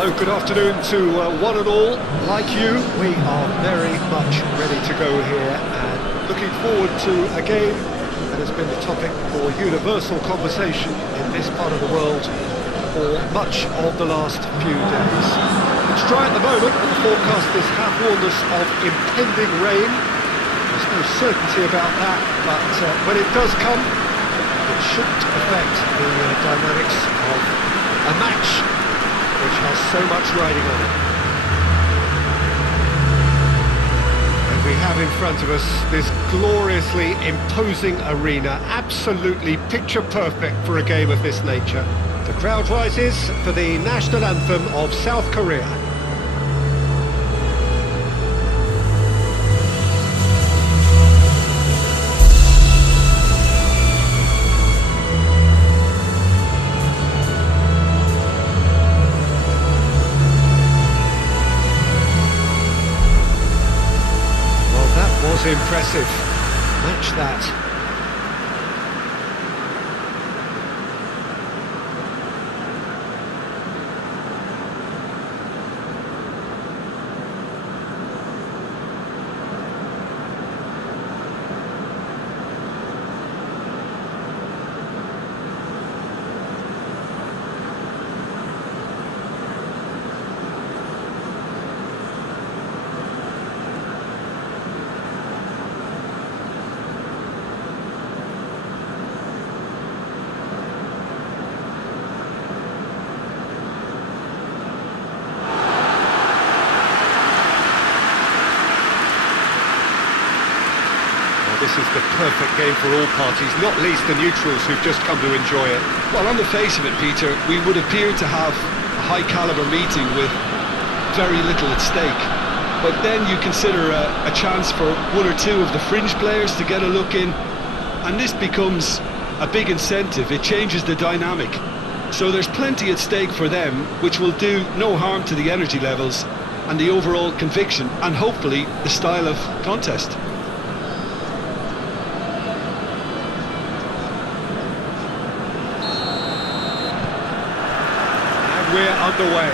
Hello, good afternoon to one and all. Like you, we are very much ready to go here and looking forward to a game that has been the topic for universal conversation in this part of the world for much of the last few days. It's dry at the moment, and the forecasters have warned us of impending rain. There's no certainty about that, but when it does come, it shouldn't affect the dynamics of a match which has so much riding on it. And we have in front of us this gloriously imposing arena, absolutely picture perfect for a game of this nature. The crowd rises for the national anthem of South Korea. Impressive. Match that. This is the perfect game for all parties, not least the neutrals who've just come to enjoy it. Well, on the face of it, Peter, we would appear to have a high-caliber meeting with very little at stake. But then you consider a chance for one or two of the fringe players to get a look in, and this becomes a big incentive. It changes the dynamic. So there's plenty at stake for them, which will do no harm to the energy levels and the overall conviction, and hopefully the style of contest. We're underway.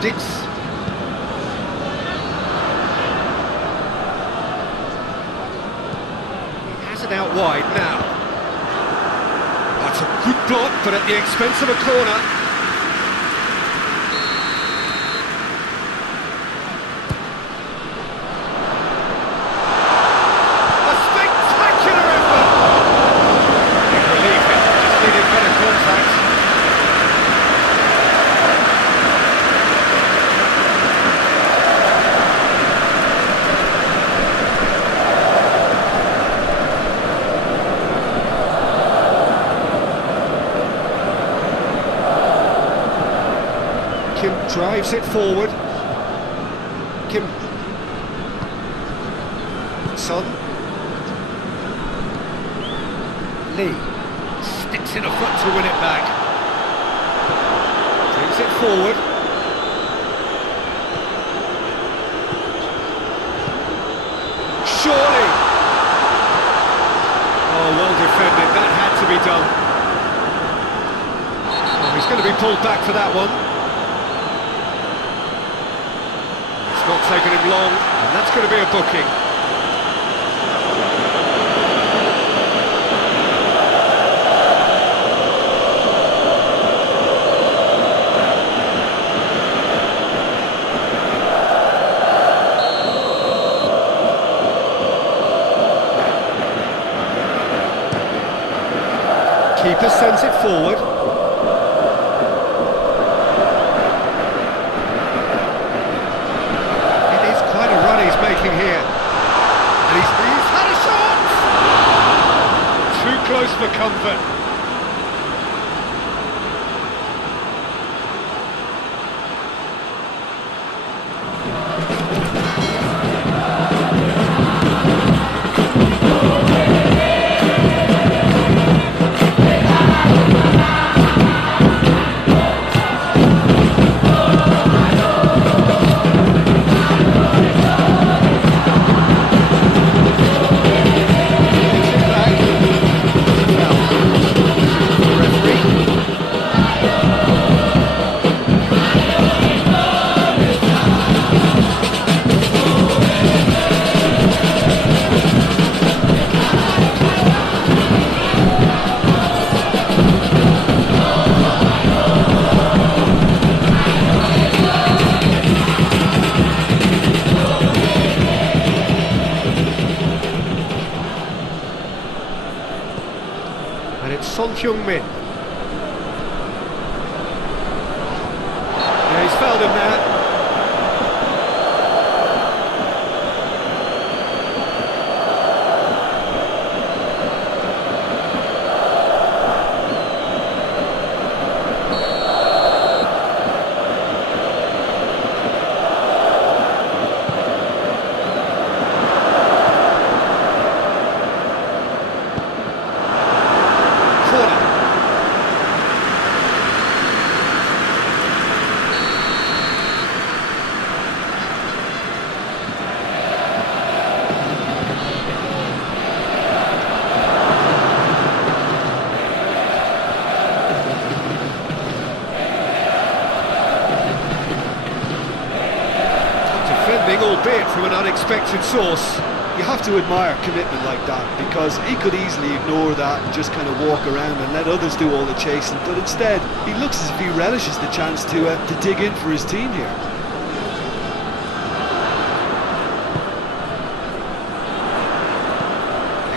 Dix. He has it out wide now. That's a good block, but at the expense of a corner. Kim drives it forward. Kim. Son. Lee. Sticks in a foot to win it back. Brings it forward. Surely. Oh, well defended. That had to be done. Oh, he's going to be pulled back for that one. Not taken him long, and that's going to be a booking. Keeper sends it forward. Making here, and he's had a shot! Too close for comfort. Heung-min. Yeah, he's fouled him there. Albeit from an unexpected source. You have to admire commitment like that, because he could easily ignore that and just kind of walk around and let others do all the chasing, but instead he looks as if he relishes the chance to dig in for his team here.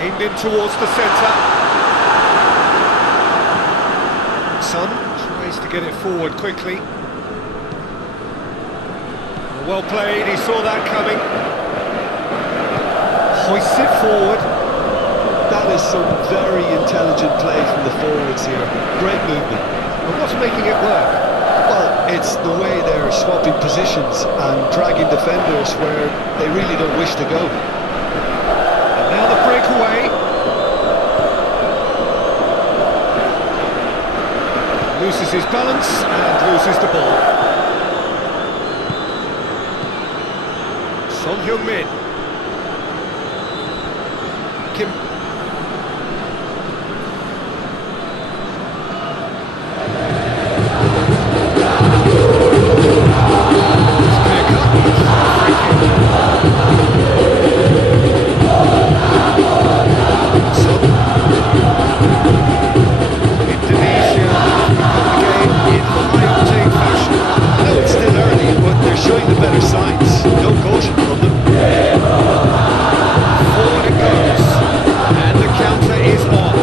Aimed in towards the centre. Son tries to get it forward quickly. Well played, he saw that coming. Hoists it forward. That is some very intelligent play from the forwards here. Great movement. But what's making it work? Well, it's the way they're swapping positions and dragging defenders where they really don't wish to go. And now the breakaway. Loses his balance and loses the ball. Son Heung-min. Kim. Indonesia got the game in high-octane fashion. I know it's still early, but they're showing the better signs. No caution from them. Forward it goes, and the counter is on.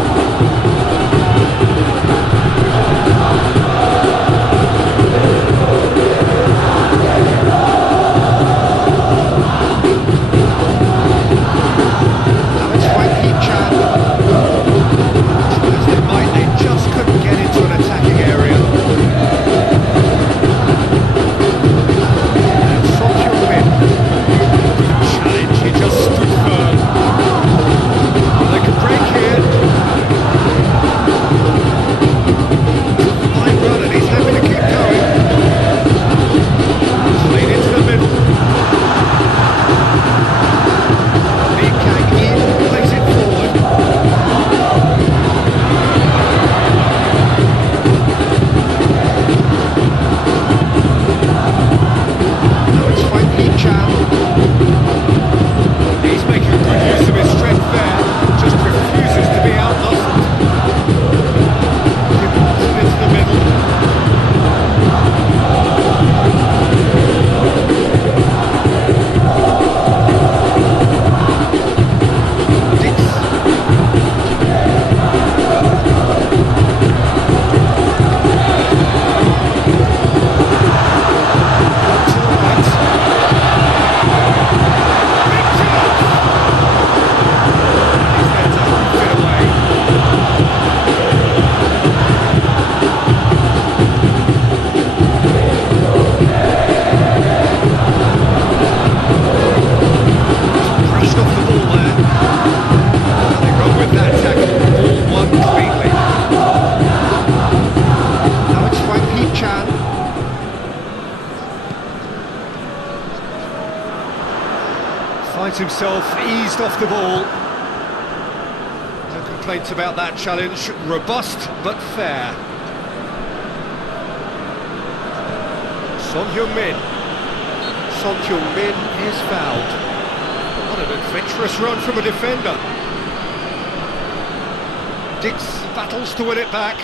Now it's Frankie Chan. As they might, they just couldn't get into an attacking area. And Son Heung-min. Challenge, he just stood firm. They could break here. Fine run, and he's happy to keep going. Played into the middle. Lee Kang-in plays it forward. Now it's Frankie Chan. He's making good use of his strength there, just refuses to be outmuscled. Gibbons into the middle. Dix. To the right. Big chance! He's there to hoof it away. Brushed off the ball there. Nothing wrong with that tackle. Ball won cleanly. Now it's Frankie Chan. Finds himself eased off the ball. No complaints about that challenge. Robust but fair. Son Heung-min. Son Heung-min is fouled. What an adventurous run from a defender. Dix battles to win it back.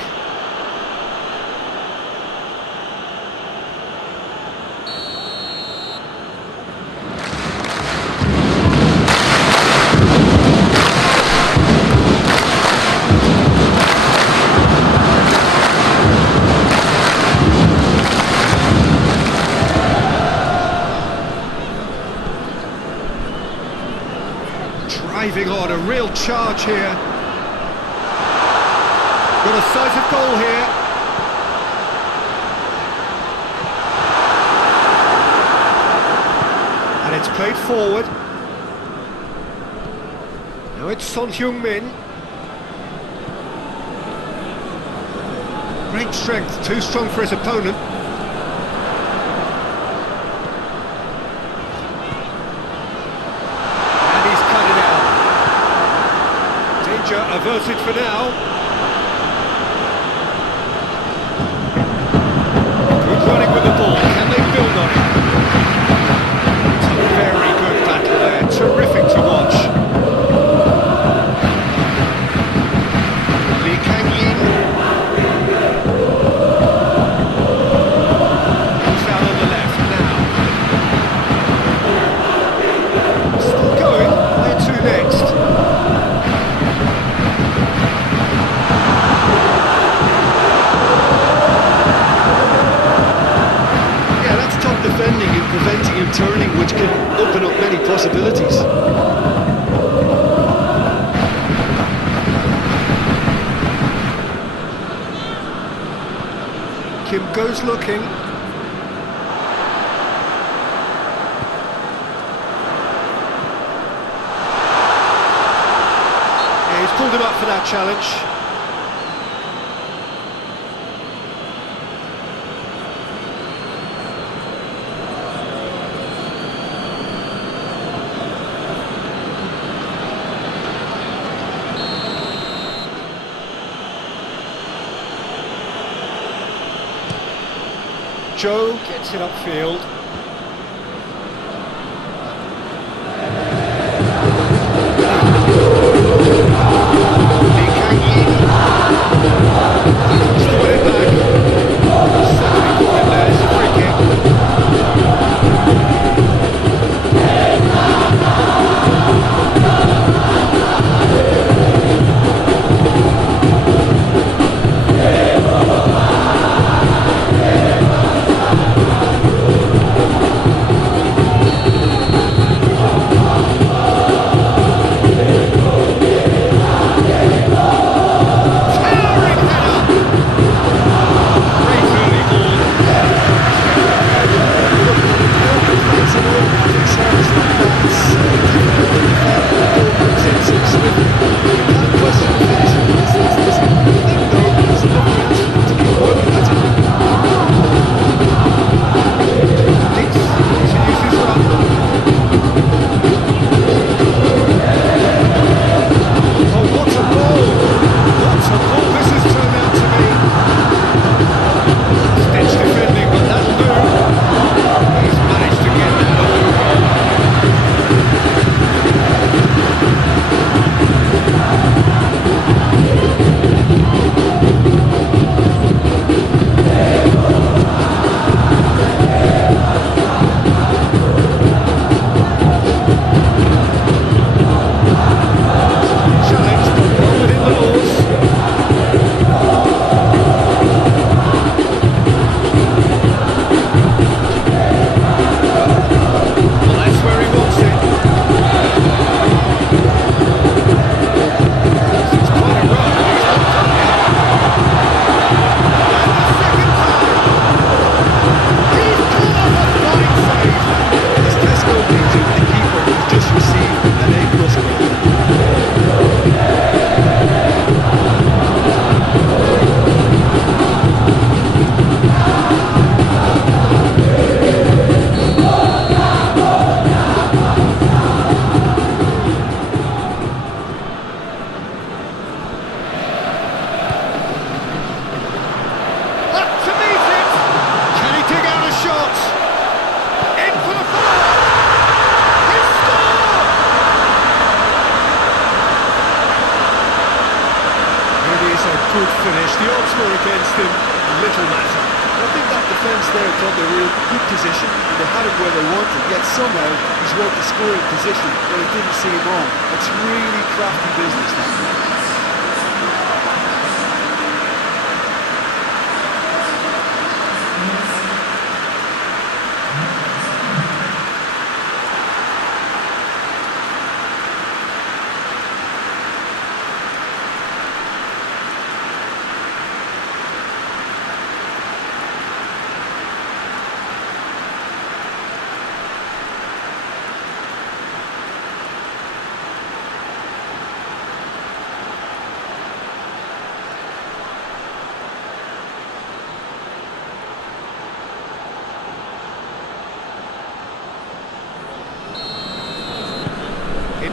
driving on, a real charge here. Got a sight of goal here. And it's played forward. Now it's Son Heung-min. Great strength, too strong for his opponent. And he's cut it out. Danger averted for now. Good running with the ball, can they build on it? It's a very good battle there, terrific to watch. Lee Kang-yin. Goes out on the left now. Still going, where to next? Defending and preventing him turning, which can open up many possibilities. Kim goes looking. Yeah, he's pulled him up for that challenge. Joe gets it upfield. Lee Kang-yin. Wants to win it back. Somebody caught him there, it's a free kick. good finish. The odds were against him, little matter. I think that defence there thought they were in good position and they had him where they wanted, yet somehow he's worked the scoring position but he didn't see him on. It's really crafty business now.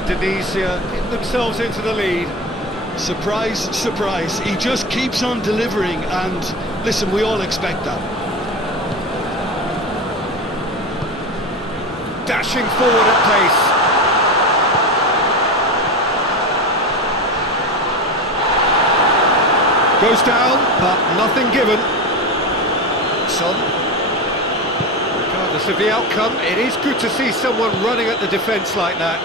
Indonesia in themselves into the lead. Surprise, surprise, he just keeps on delivering, and listen, we all expect that. Dashing forward at pace. Goes down, but nothing given. Son. Regardless of the outcome, it is good to see someone running at the defence like that.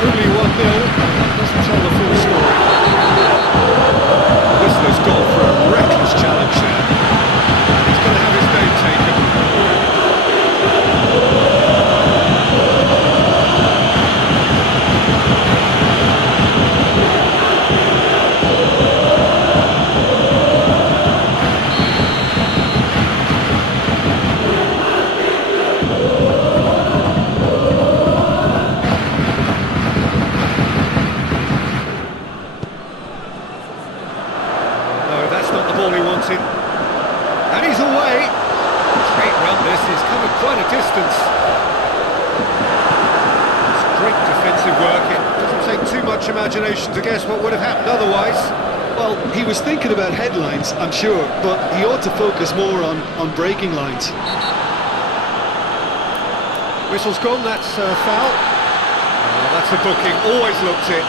Only 1-0, that doesn't tell the full story. Whistler's gone for a reckless challenge there. He's going to have his name taken. And he's away. Straight run this, he's covered quite a distance. It's great defensive work. It doesn't take too much imagination to guess what would have happened otherwise. Well, he was thinking about headlines, I'm sure, but he ought to focus more on breaking lines. Whistle's gone, that's a foul. Oh, that's a booking, always looked it.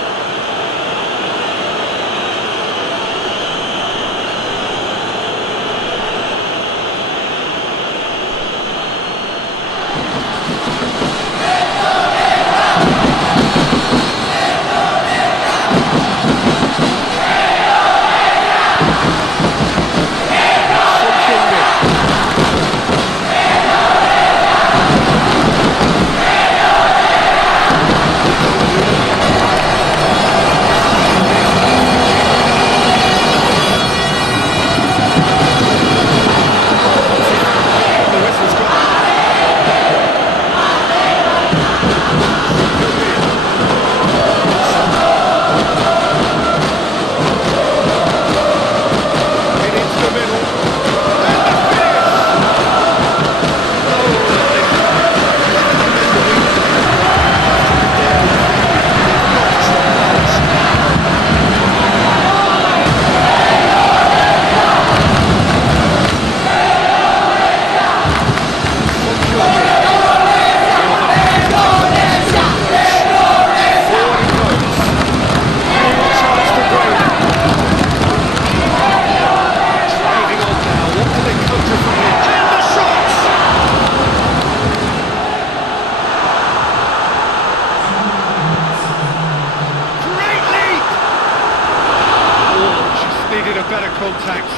Contact.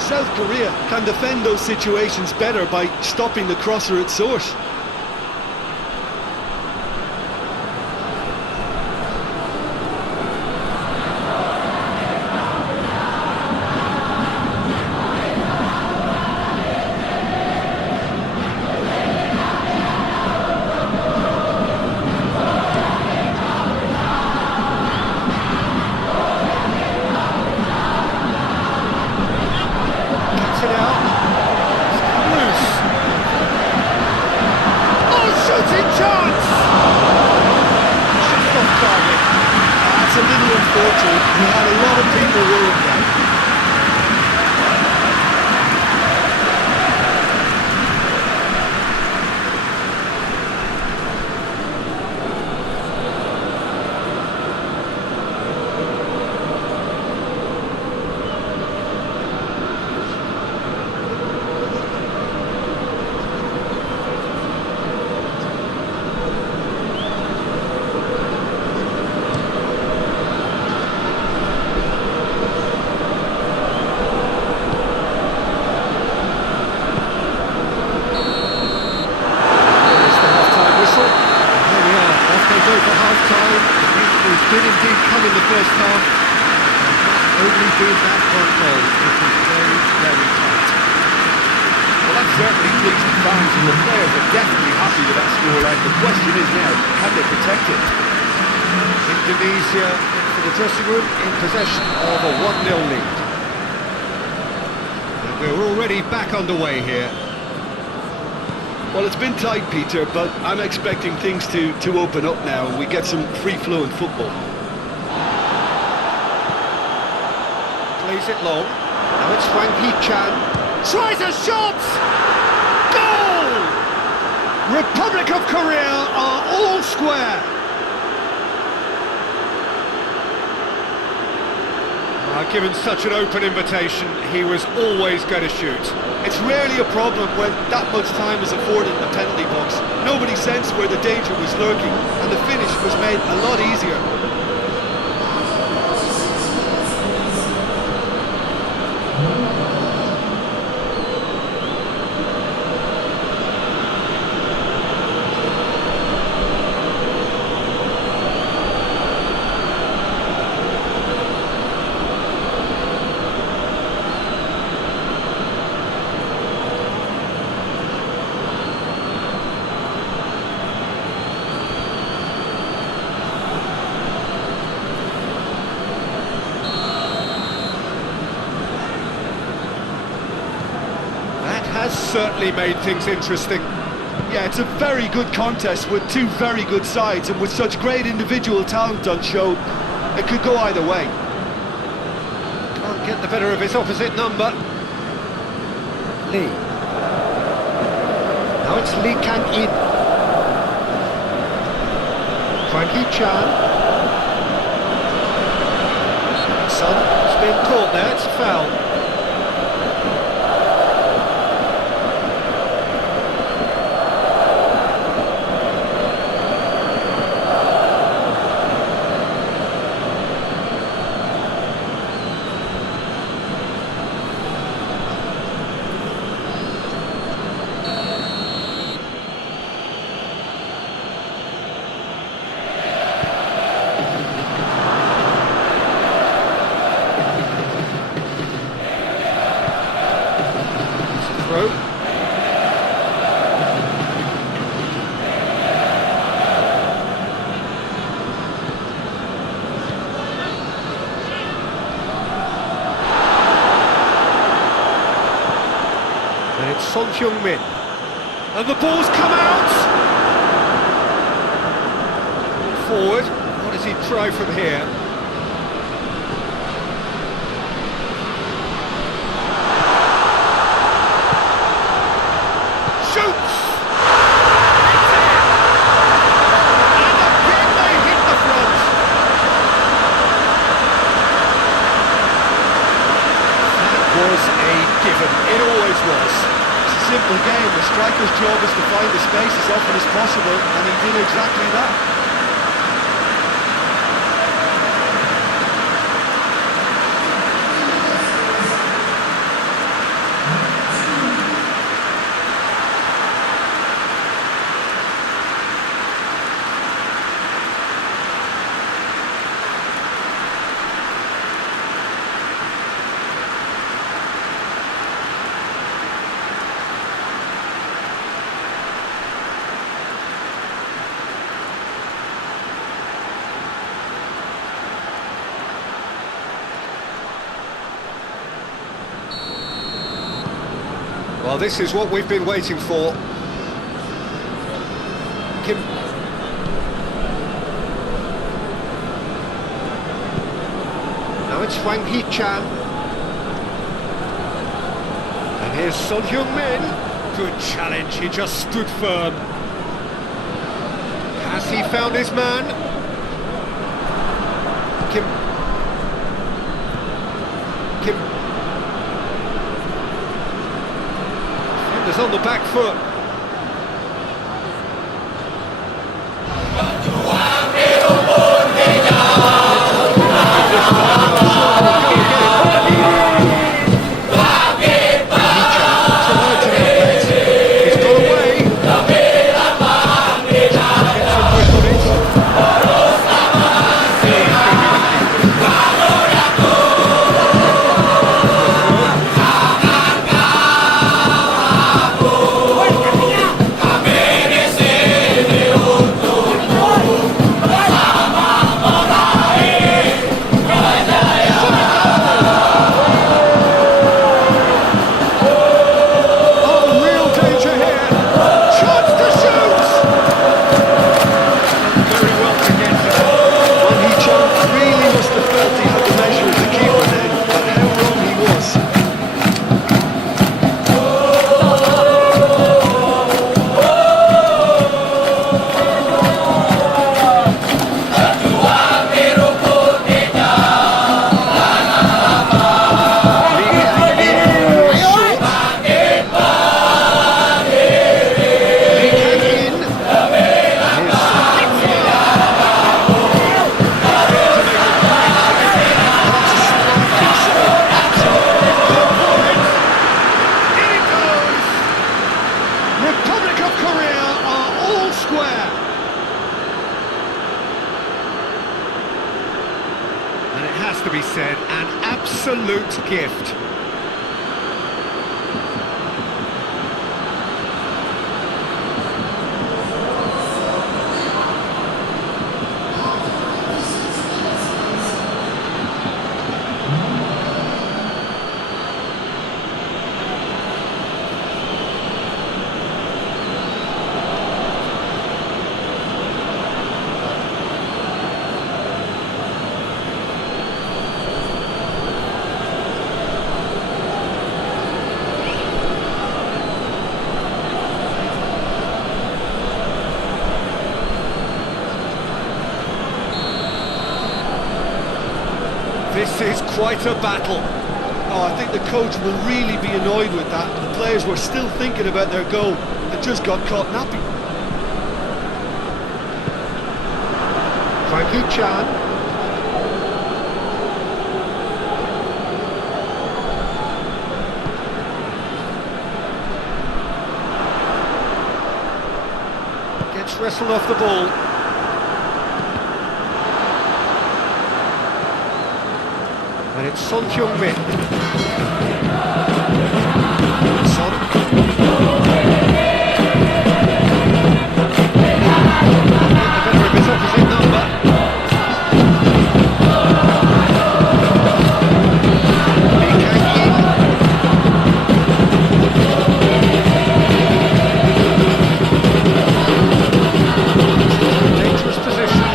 South Korea can defend those situations better by stopping the crosser at source. He had a lot of people worried about him. did indeed come in the first half. Only been that one goal. It is very, very tight. Well, that certainly pleased the fans, and the players are definitely happy with that scoreline. The question is now, can they protect it? Indonesia in for to the dressing room in possession of a 1-0 lead. And we're already back underway here. Well, it's been tight, Peter, but I'm expecting things to open up now and we get some free-flowing football. Plays it long. Now it's Wang Hee-chan. Tries a shot! Goal! Republic of Korea are all square. Given such an open invitation, he was always going to shoot. It's rarely a problem when that much time is afforded in the penalty box. Nobody sensed where the danger was lurking, and the finish was made a lot easier. Has certainly made things interesting. Yeah, it's a very good contest with two very good sides, and with such great individual talent on show, it could go either way. Can't get the better of his opposite number. Lee. Now it's Lee Kang-in. Hwang Hee-chan. Son, it's been caught there, it's a foul. And it's Son Heung-min. And the ball's come out! Forward. What does he try from here? Shoots! And again they hit the front! That was a given. It always was. Simple game. The striker's job is to find the space as often as possible, and he did exactly that. Well, this is what we've been waiting for. Kim. Now it's Hwang Hee-chan. And here's Son Heung-min. Good challenge, he just stood firm. Has he found his man? Kim. Defenders on the back foot. to be said, an absolute gift. This is quite a battle. Oh, I think the coach will really be annoyed with that. The players were still thinking about their goal and just got caught napping. Frankie Chan. Gets wrestled off the ball. And it's Son Heung-min. Son. The better of his opposite number. Lee Kang-in. Dangerous position.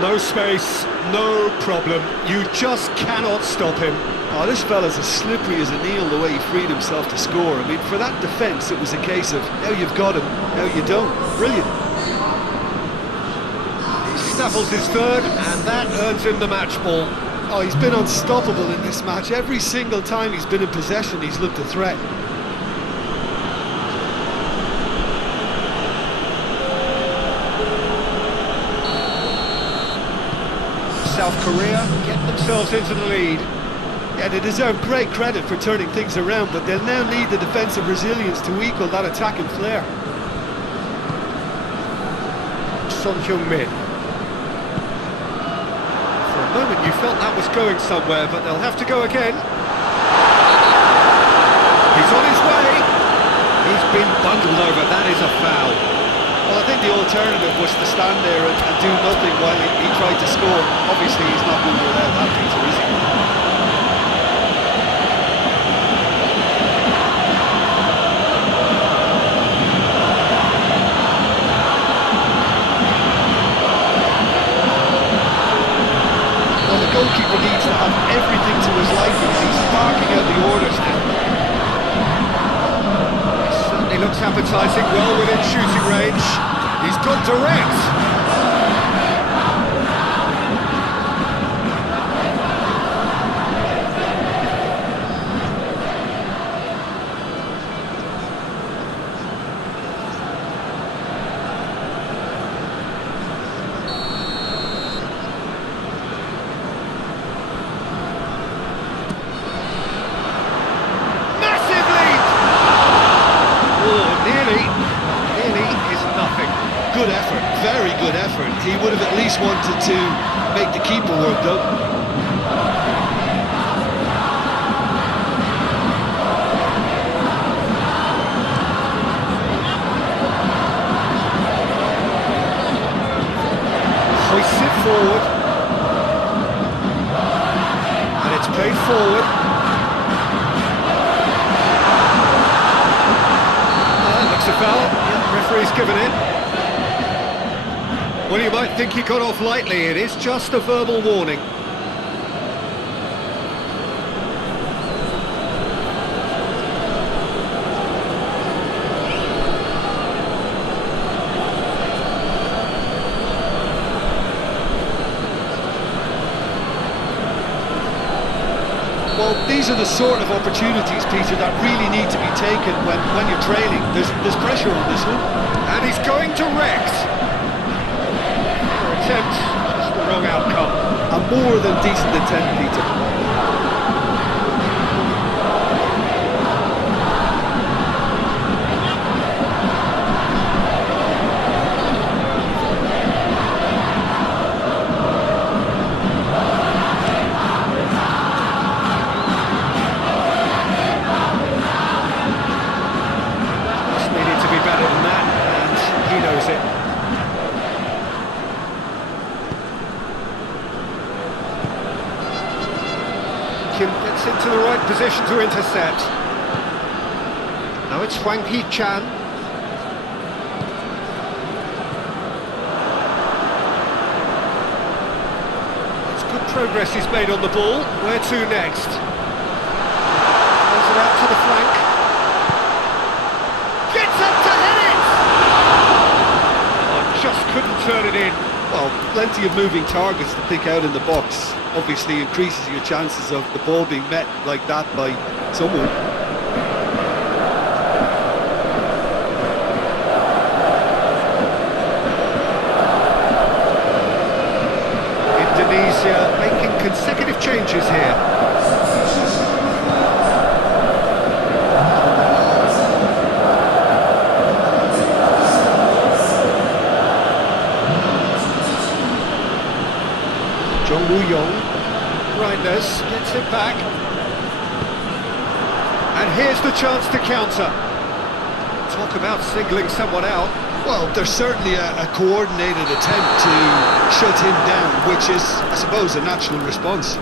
No space, no problem. You just cannot stop him. Oh, this fella's as slippery as an eel the way he freed himself to score. I mean, for that defence, it was a case of now you've got him, now you don't. Brilliant. He snaffles his third, and that earns him the match ball. Oh, he's been unstoppable in this match. Every single time he's been in possession, he's looked a threat. South Korea get themselves into the lead. Yeah, they deserve great credit for turning things around, but they'll now need the defensive resilience to equal that attacking flair. Son Heung-min. For a moment you felt that was going somewhere, but they'll have to go again. He's on his way. He's been bundled over, that is a foul. Well, I think the alternative was to stand there and do nothing while he tried to score. Obviously, he's not going to allow that, Peter, is he? Well, the goalkeeper needs to have everything to his liking. He's barking out the orders now. He looks appetising, well within shooting range. He's gone direct. Massive lead! Oh, nearly is nothing. Good effort, very good effort. He would have at least wanted to make the keeper work, though. Hoists it forward. And it's played forward. Looks a foul. Yeah, referee's given it. Well, you might think he got off lightly. It is just a verbal warning. Well, these are the sort of opportunities, Peter, that really need to be taken when you're trailing. There's pressure on this one. And he's going direct. Attempt, just the wrong outcome. A more than decent attempt, Peter. Just needed to be better than that, and he knows it. Kim gets into the right position to intercept. Now it's Hwang Hee-chan. It's good progress he's made on the ball. Where to next? Throws it out to the flank. Gets up to hit it! Oh, just couldn't turn it in. Well, plenty of moving targets to pick out in the box. Obviously increases your chances of the ball being met like that by someone. Indonesia making consecutive changes here. Jong Woo-yong, Reinders gets it back. And here's the chance to counter. Talk about singling someone out. Well, there's certainly a coordinated attempt to shut him down, which is, I suppose, a natural response.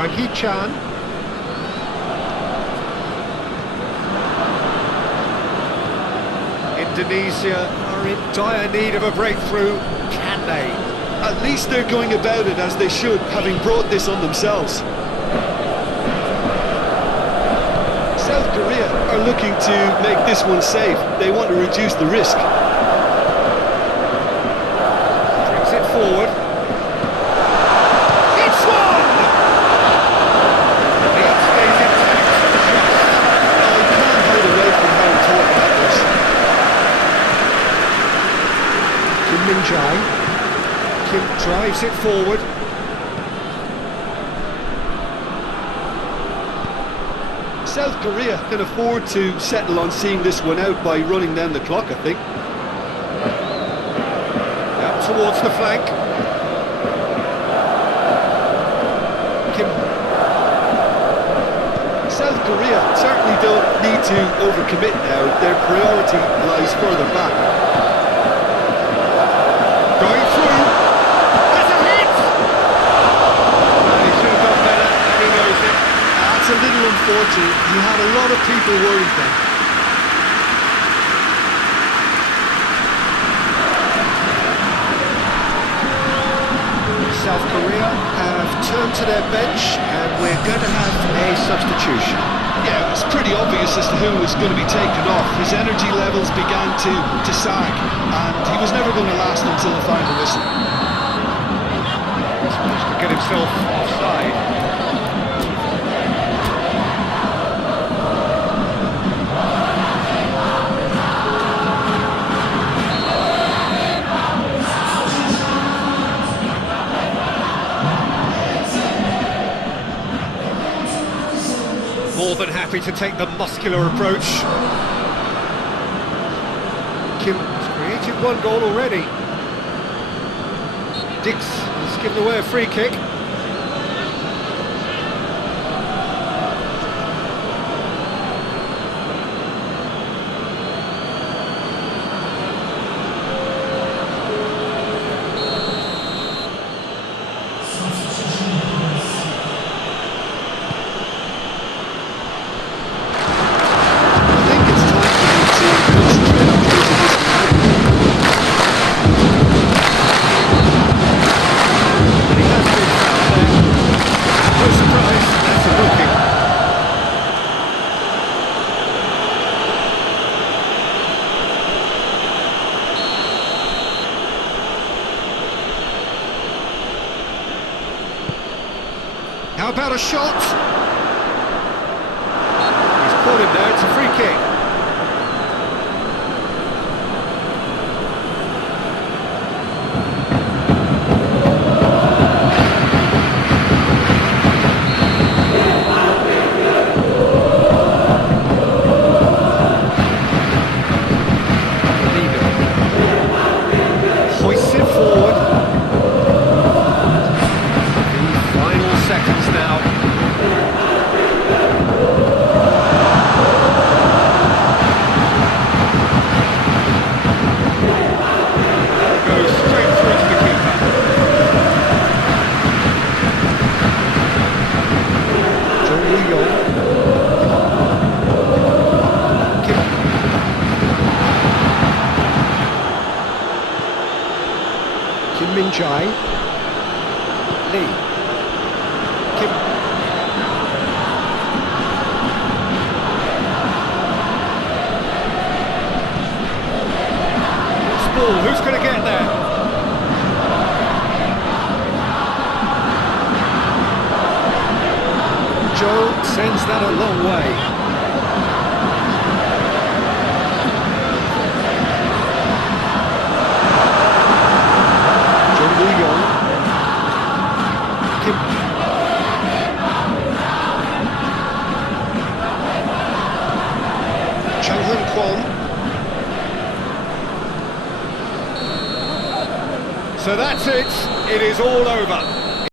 Hwang Hee-chan. Indonesia are in dire need of a breakthrough. Can they? At least they're going about it as they should, having brought this on themselves. South Korea are looking to make this one safe. They want to reduce the risk. Brings it forward. It's one! The lead stays intact. I can't hide away from how important that was. Kim Min-jae. Kim drives it forward. South Korea can afford to settle on seeing this one out by running down the clock, I think. Out towards the flank. Kim. South Korea certainly don't need to overcommit now. Their priority lies further back. Going through. That's a hit! He should have got better, and he knows it. That's a little unfortunate. He had a lot of people worried then. South Korea have turned to their bench, and we're going to have a substitution. Yeah, it was pretty obvious as to who was going to be taken off. His energy levels began to sag, and he was never going to last until the final whistle. He's managed to get himself offside. More than happy to take the muscular approach. Kim has created one goal already. Dix has given away a free kick. How about a shot? He's caught him there, it's a free kick. Hoists it forward. Final seconds now. Goes straight through to the keeper. Jung Woo-yong. Kim Min-jae. Lee. Kim. It's ball, who's going to get there? Joe sends that a long way. Jung Woo-yong. Kim. Chang Hun-kwon. So that's it. It is all over.